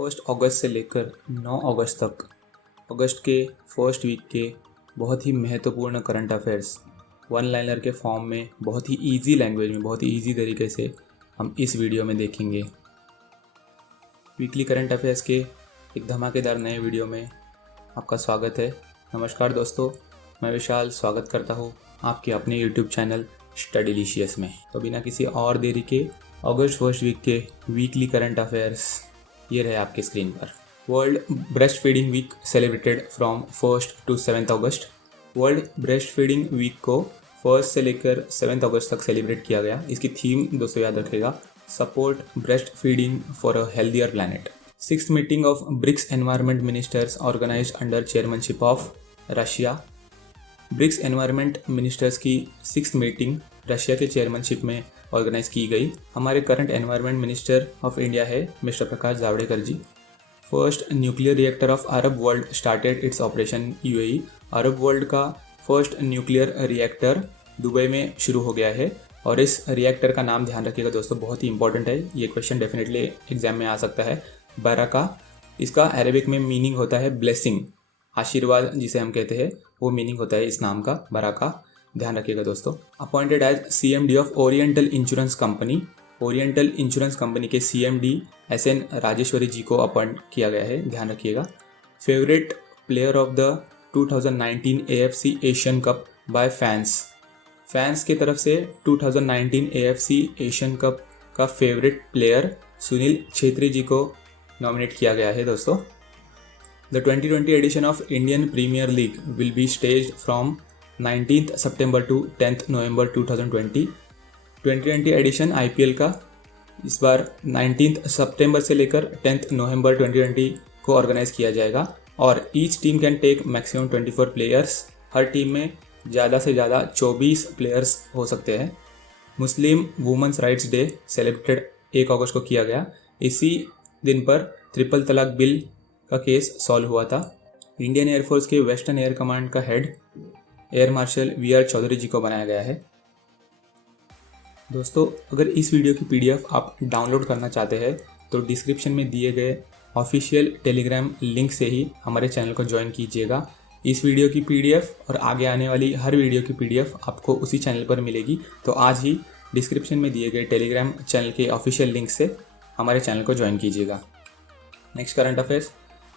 1 अगस्त से लेकर 9 अगस्त तक अगस्त के फर्स्ट वीक के बहुत ही महत्वपूर्ण करंट अफेयर्स वन लाइनर के फॉर्म में बहुत ही इजी लैंग्वेज में बहुत ही इजी तरीके से हम इस वीडियो में देखेंगे। वीकली करंट अफेयर्स के एक धमाकेदार नए वीडियो में आपका स्वागत है। नमस्कार दोस्तों, मैं विशाल स्वागत करता हूँ आपके अपने यूट्यूब चैनल स्टडीलिशियस में। तो बिना किसी और देरी के अगस्त फर्स्ट वीक के वीकली करंट अफेयर्स ये रहे आपके स्क्रीन पर। World breast feeding week celebrated from 1 to 7 August. World breast feeding week को 1 से लेकर 7 अगस्त तक सेलिब्रेट किया गया। इसकी थीम दोस्तों याद रखिएगा, support breast feeding for a healthier planet. 6th meeting of BRICS environment ministers organised under chairmanship of Russia. BRICS environment ministers की 6th मीटिंग रशिया के चेयरमैनशिप में ऑर्गेनाइज की गई। हमारे current environment minister of India है mister Prakash Javadekar ji. First nuclear reactor of Arab world started its operation UAE. Arab world का first nuclear reactor Dubai में शुरू हो गया है और इस रिएक्टर का नाम ध्यान रखिएगा दोस्तों, बहुत ही इंपॉर्टेंट है। ये क्वेश्चन डेफिनेटली एग्जाम में आ सकता है। बराका, इसका अरेबिक में मीनिंग होता है ब्लेसिंग, आशीर्वाद जिसे हम कहते हैं, वो मीनिंग होता है इस नाम का, बराका। ध्यान रखिएगा दोस्तों। Appointed as CMD of oriental insurance company. Oriental insurance company के CMD SN राजेश्वरी जी को अपॉइंट किया गया है, ध्यान रखिएगा। Favourite player of the 2019 AFC Asian Cup by fans. Fans की तरफ से 2019 AFC एशियन कप का फेवरेट प्लेयर सुनील छेत्री जी को नॉमिनेट किया गया है दोस्तों। The 2020 edition of Indian Premier League will be staged from 19th September to 10th November 2020। 2020 addition IPL का इस बार 19th सितंबर से लेकर 10th नवंबर 2020 को ऑर्गेनाइज किया जाएगा और each team can take maximum 24 players. हर टीम में ज़्यादा से ज़्यादा 24 प्लेयर्स हो सकते हैं। Muslim women's rights day celebrated 1 अगस्त को किया गया। इसी दिन पर ट्रिपल तलाक बिल का केस सॉल्व हुआ था। इंडियन एयरफोर्स के वेस्टर्न एयर कमांड का head Air Marshal VR Chaudhary ji को बनाया गया है। दोस्तों, अगर इस वीडियो की PDF आप डाउनलोड करना चाहते हैं तो डिस्क्रिप्शन में दिए गए ऑफिशियल टेलीग्राम लिंक से ही हमारे चैनल को ज्वाइन कीजिएगा। इस वीडियो की PDF और आगे आने वाली हर वीडियो की PDF आपको उसी चैनल पर मिलेगी। तो आज ही डिस्क्रिप्शन में दिए गए टेलीग्राम चैनल के ऑफिशियल लिंक से हमारे चैनल को ज्वाइन कीजिएगा। Next current affairs,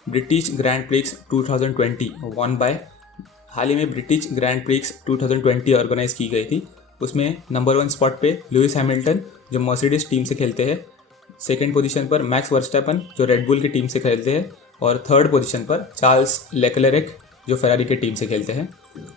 British grand prix 2020 won by. हाल ही में ब्रिटिश ग्रैंड प्रिक्स 2020 ऑर्गेनाइज की गई थी। उसमें नंबर 1 स्पॉट पे लुइस हैमिल्टन जो मर्सिडीज टीम से खेलते हैं, सेकंड पोजीशन पर मैक्स वर्स्टैपन जो रेडबुल की टीम से खेलते हैं और थर्ड पोजीशन पर चार्ल्स लेक्लेरेक जो फेरारी की टीम से खेलते हैं।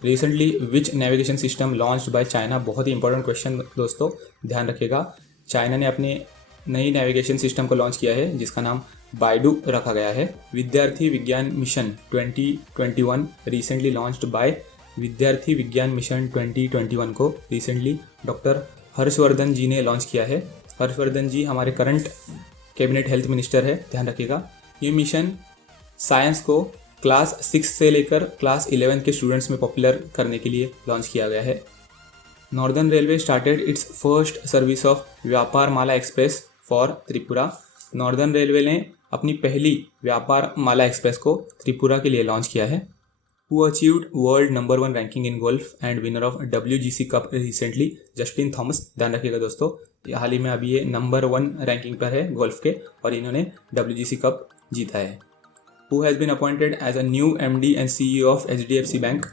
Recently which navigation system launched by China. बहुत ही इंपॉर्टेंट क्वेश्चन दोस्तों, ध्यान रखिएगा। चाइना ने अपने नई नेविगेशन सिस्टम को लॉन्च किया है जिसका नाम बाइडू रखा गया है। विद्यार्थी विज्ञान मिशन 2021 रिसेंटली लॉन्च्ड बाय। विद्यार्थी विज्ञान मिशन 2021 को रिसेंटली डॉक्टर हर्षवर्धन जी ने लॉन्च किया है। हर्षवर्धन जी हमारे करंट कैबिनेट हेल्थ मिनिस्टर है, ध्यान रखिएगा। ये मिशन साइंस को क्लास 6 से लेकर क्लास 11 के स्टूडेंट्स में पॉपुलर करने के लिए लॉन्च किया गया है। Northern railway started its first service of Vyapar Mala express for Tripura. Northern railway ने अपनी पहली व्यापार माला एक्सप्रेस को त्रिपुरा के लिए लॉन्च किया है। Who achieved world number 1 ranking in golf and winner of WGC cup recently. Justin Thomas, ध्यान रखिएगा दोस्तों, हाल ही में अभी ये नंबर 1 रैंकिंग पर है गोल्फ के और इन्होंने WGC कप जीता है। Who has been appointed as a new MD and CEO of HDFC bank.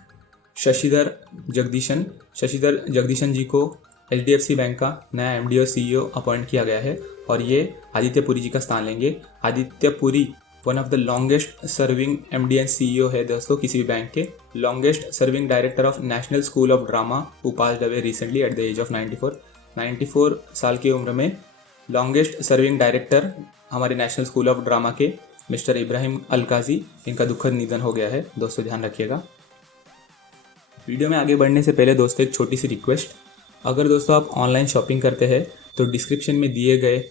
Shashidhar Jagdishan ji को HDFC बैंक का नया MD और CEO अपॉइंट किया गया है और ये आदित्य पुरी जी का स्थान लेंगे। Aditya Puri one of the longest serving MD and CEO है दोस्तों किसी भी बैंक के। Longest serving director of national school of drama who passed away recently at the age of 94 साल की उम्र में लॉन्गेस्ट सर्विंग डायरेक्टर हमारे नेशनल स्कूल ऑफ ड्रामा के मिस्टर इब्राहिम अलकाजी, इनका दुखद निधन हो गया है दोस्तों, ध्यान रखिएगा। वीडियो में आगे बढ़ने से पहले दोस्तों एक छोटी सी रिक्वेस्ट, अगर दोस्तों आप ऑनलाइन शॉपिंग करते हैं तो डिस्क्रिप्शन में दिए गए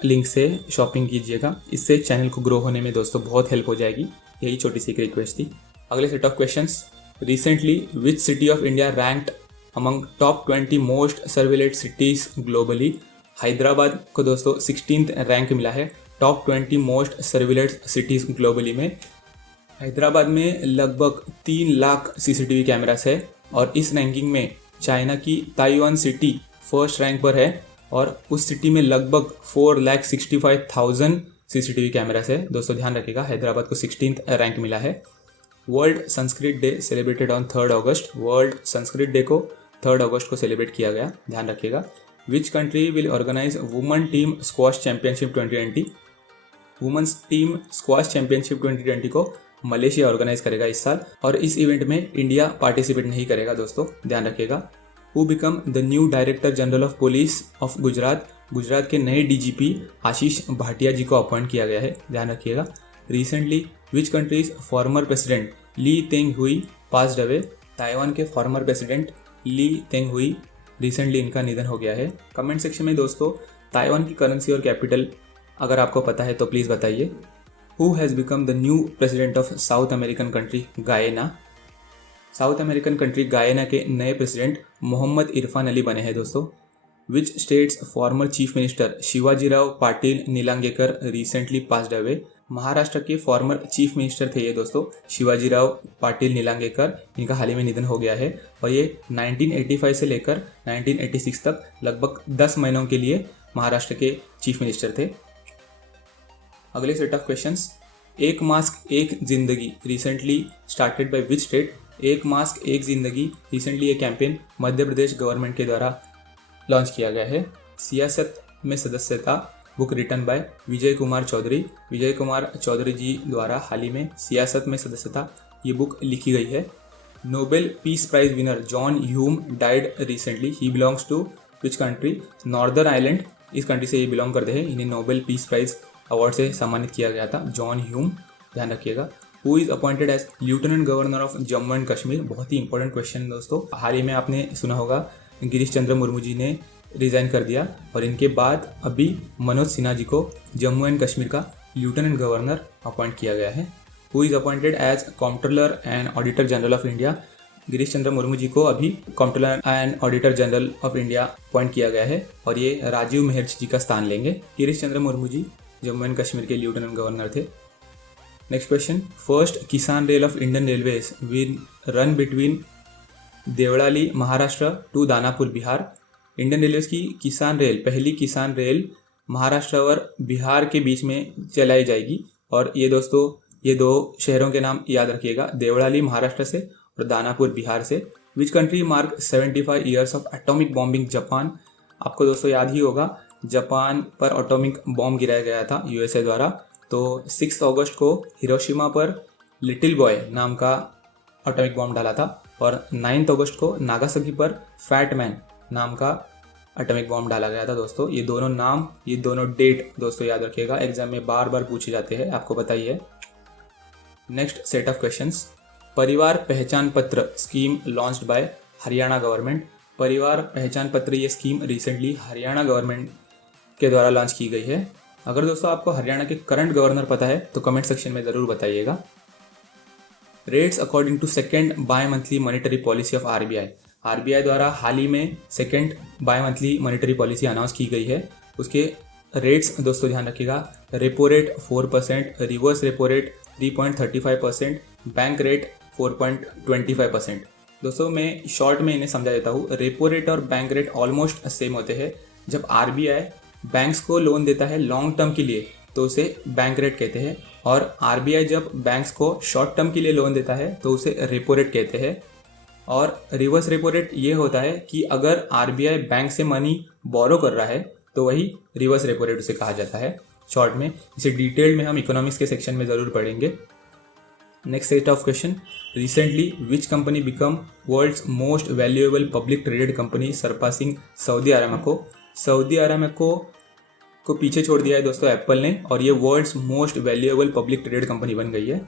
लिंक से शॉपिंग कीजिएगा। इससे चैनल को ग्रो होने में दोस्तों बहुत हेल्प हो जाएगी। यही छोटी सी रिक्वेस्ट थी। अगले set of questions, recently which city of India ranked among top 20 most surveilled cities globally. Hyderabad को दोस्तों 16th रैंक मिला है top 20 most surveillance cities globally में हैदराबाद में लगभग 3 लाख CCTV कैमरास है और इस रैंकिंग में चाइना की ताइवान सिटी फर्स्ट रैंक पर है और उस सिटी में लगभग 4,65,000 CCTV कैमरास है। दोस्तों ध्यान रखिएगा, हैदराबाद को 16th रैंक मिला है। World Sanskrit day celebrated on 3rd August. World Sanskrit day को 3rd अगस्त को सेलिब्रेट किया गया, ध्यान रखिएगा। Which country will organise women team squash championship 2020। Women's team squash championship 2020 को मलेशिया ऑर्गेनाइज करेगा इस साल और इस इवेंट में इंडिया पार्टिसिपेट नहीं करेगा। दोस्तों ध्यान रखिएगा। Who become the new director general of police of Gujarat. Gujarat के नए DGP आशीष भाटिया जी को अपॉइंट किया गया है, ध्यान रखिएगा। Recently which countries former president Lee Teng Hui passed away. Taiwan के former president Lee Teng Hui recently इनका निधन हो गया है। कमेंट सेक्शन में दोस्तों ताइवान की करेंसी और कैपिटल अगर आपको पता है तो प्लीज़ बताइए। Who has become the new president of south American country गायना। साउथ अमेरिकन कंट्री गायना के नए प्रेसिडेंट मोहम्मद इरफान अली बने हैं दोस्तों। Which state's former chief minister Shivajirao Patil Nilangekar recently passed away. Maharashtra के फॉर्मर चीफ मिनिस्टर थे ये दोस्तों शिवाजीराव पाटिल नीलांगेकर, इनका हाल ही में निधन हो गया है और ये 1985 से लेकर 1986 तक लगभग 10 महीनों के लिए महाराष्ट्र के चीफ मिनिस्टर थे। अगले सेट ऑफ क्वेश्चंस। एक मास्क एक जिंदगी recently started by which state. एक मास्क एक जिंदगी रिसेंटली ये कैंपेन मध्य प्रदेश गवर्नमेंट के द्वारा लॉन्च किया गया है। सियासत में सदस्यता book written by Vijay Kumar Chaudhary. Vijay Kumar Chaudhary जी द्वारा हाल ही में सियासत में सदस्यता ये बुक लिखी गई है। Nobel peace prize winner John Hume died recently. He belongs to which country. Northern island, इस कंट्री से ये बिलोंग करते हैं। इन्हें नोबेल पीस प्राइज अवार्ड से सम्मानित किया गया था, जॉन ह्यूम, ध्यान रखिएगा। Who is appointed as lieutenant governor of Jammu and Kashmir. बहुत ही इंपॉर्टेंट क्वेश्चन दोस्तों। हाल ही में आपने सुना होगा गिरीश चंद्र मुर्मू जी ने रिजाइन कर दिया और इनके बाद अभी मनोज सिन्हा जी को जम्मू एंड कश्मीर का लेफ्टिनेंट गवर्नर अपॉइंट किया गया है। Who is appointed as comptroller and auditor general of India. Girish Chandra Murmu ji को अभी comptroller and auditor general of India appoint किया गया है और ये राजीव मेहर्ची जी का स्थान लेंगे। गिरीश चंद्र मुर्मू जी जम्मू एंड कश्मीर के लेफ्टिनेंट गवर्नर थे। Next question. First Kisan rail of Indian railways will run between Devlali Maharashtra to Danapur Bihar. Indian railways की किसान रेल, पहली किसान रेल महाराष्ट्र और बिहार के बीच में चलाई जाएगी और ये दोस्तों ये दो शहरों के नाम याद रखिएगा, देवड़ाली महाराष्ट्र से और दानापुर बिहार से। Which country mark 75 years of atomic bombing. Japan. आपको दोस्तों याद ही होगा जापान पर एटॉमिक बॉम्ब गिराया गया था USA द्वारा। तो 6 अगस्त को हिरोशिमा पर लिटिल बॉय नाम का एटॉमिक बॉम्ब डाला था और 9 अगस्त को नागासाकी पर फैट मैन नाम का एटॉमिक बॉम्ब डाला गया था दोस्तों। ये दोनों नाम, ये दोनों डेट दोस्तों याद रखिएगा, एग्जाम में बार बार पूछे जाते हैं, आपको पता ही है। Next set of questions. परिवार पहचान पत्र scheme launched by Haryana government. परिवार पहचान पत्र ये स्कीम रिसेंटली हरियाणा गवर्नमेंट के द्वारा लॉन्च की गई है। अगर दोस्तों आपको हरियाणा के करंट गवर्नर पता है तो कमेंट सेक्शन में ज़रूर बताइएगा। Rates according to second bimonthly monetary policy of RBI द्वारा हाल ही में second bimonthly monetary policy announce की गई है। उसके रेट्स दोस्तों ध्यान रखिएगा। Repo rate 4%, reverse repo rate 3.35%, bank rate 4.25%। दोस्तों मैं शॉर्ट में इन्हें समझा देता हूँ। रेपो रेट और बैंक रेट ऑलमोस्ट सेम होते हैं। जब RBI बैंक्स को लोन देता है लॉन्ग टर्म के लिए तो उसे बैंक रेट कहते हैं और RBI जब बैंक्स को शॉर्ट टर्म के लिए लोन देता है तो उसे रेपो रेट कहते हैं। और रिवर्स रेपो रेट ये होता है कि अगर RBI बैंक से मनी बोरो कर रहा है तो वही रिवर्स रेपो रेट उसे कहा जाता है शॉर्ट में। इसे डिटेल में हम इकोनॉमिक्स के सेक्शन में ज़रूर पढ़ेंगे। Next set of question. Recently which company become world's most valuable public traded company surpassing Saudi Aramco. Saudi Aramco को पीछे छोड़ दिया है दोस्तों एप्पल ने और ये world's most valuable public traded company बन गई है।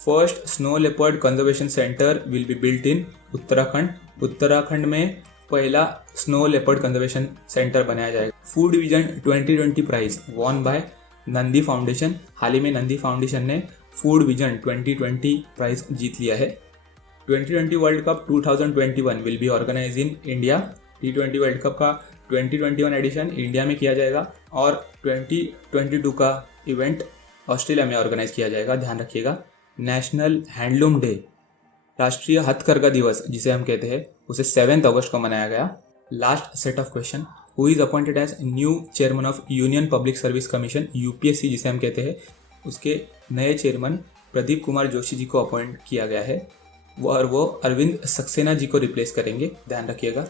First snow leopard conservation centre will be built in Uttarakhand. Uttarakhand में पहला स्नो लेपर्ड कंजर्वेशन सेंटर बनाया जाएगा। Food vision 2020 prize won by Nandi foundation. हाल ही में नंदी फाउंडेशन ने फूड विजन 2020 प्राइज जीत लिया है। T20 world cup 2021 will be organise in India. T20 world cup का 2021 एडिशन इंडिया में किया जाएगा और 2022 का इवेंट ऑस्ट्रेलिया में ऑर्गेनाइज किया जाएगा, ध्यान रखिएगा। नेशनल हैंडलूम डे, राष्ट्रीय हथकरघा दिवस जिसे हम कहते हैं, उसे 7 अगस्त को मनाया गया। Last set of question, who is appointed as new chairman of union public service commission UPSC जिसे हम कहते हैं, उसके नए चेयरमैन प्रदीप कुमार जोशी जी को अपॉइंट किया गया है और वो अरविंद सक्सेना जी को रिप्लेस करेंगे, ध्यान रखिएगा।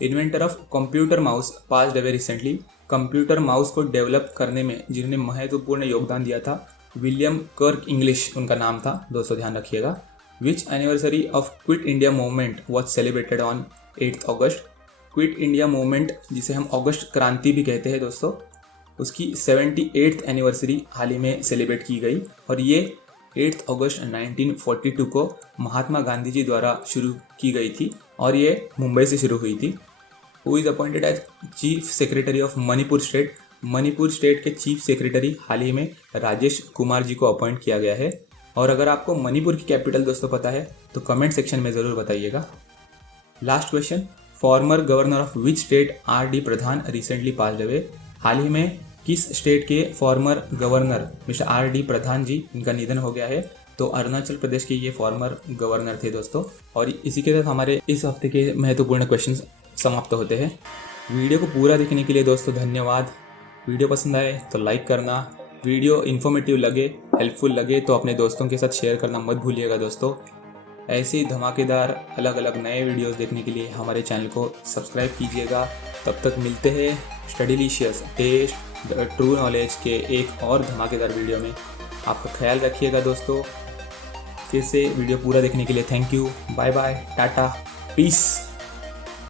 Inventor of computer mouse passed away recently, computer mouse को डेवलप करने में जिन्होंने महत्वपूर्ण योगदान दिया था, विलियम कर्क इंग्लिश उनका नाम था दोस्तों, ध्यान रखिएगा। Which anniversary of quit India movement was celebrated on 8 August, quit India movement जिसे हम अगस्त क्रांति भी कहते हैं दोस्तों, उसकी 78th एनिवर्सरी हाल ही में सेलिब्रेट की गई और ये 8 अगस्त 1942 को महात्मा गांधी जी द्वारा शुरू की गई थी और ये मुंबई से शुरू हुई थी। Who is appointed as chief secretary of Manipur state, Manipur state के चीफ सेक्रेटरी हाल ही में राजेश कुमार जी को अपॉइंट किया गया है। और अगर आपको मणिपुर की कैपिटल दोस्तों पता है तो कमेंट सेक्शन में ज़रूर बताइएगा। Last question, former governor of which state R D Pradhan recently passed away, हाल ही में किस स्टेट के former governor mister R D Pradhan ji, इनका निधन हो गया है। तो अरुणाचल प्रदेश के ये फॉर्मर गवर्नर थे दोस्तों। और इसी के साथ हमारे इस हफ्ते के महत्वपूर्ण क्वेश्चन समाप्त होते हैं। वीडियो को पूरा देखने के लिए दोस्तों धन्यवाद। वीडियो पसंद आए तो लाइक करना, वीडियो इन्फॉर्मेटिव लगे, हेल्पफुल लगे तो अपने दोस्तों के साथ शेयर करना मत भूलिएगा दोस्तों। ऐसे ही धमाकेदार अलग अलग नए वीडियोस देखने के लिए हमारे चैनल को सब्सक्राइब कीजिएगा। तब तक मिलते हैं स्टडीलिशियस टेस्ट द ट्रू नॉलेज के एक और धमाकेदार वीडियो में। आपका ख्याल रखिएगा दोस्तों। फिर से वीडियो पूरा देखने के लिए thank you, bye bye, tata, piece.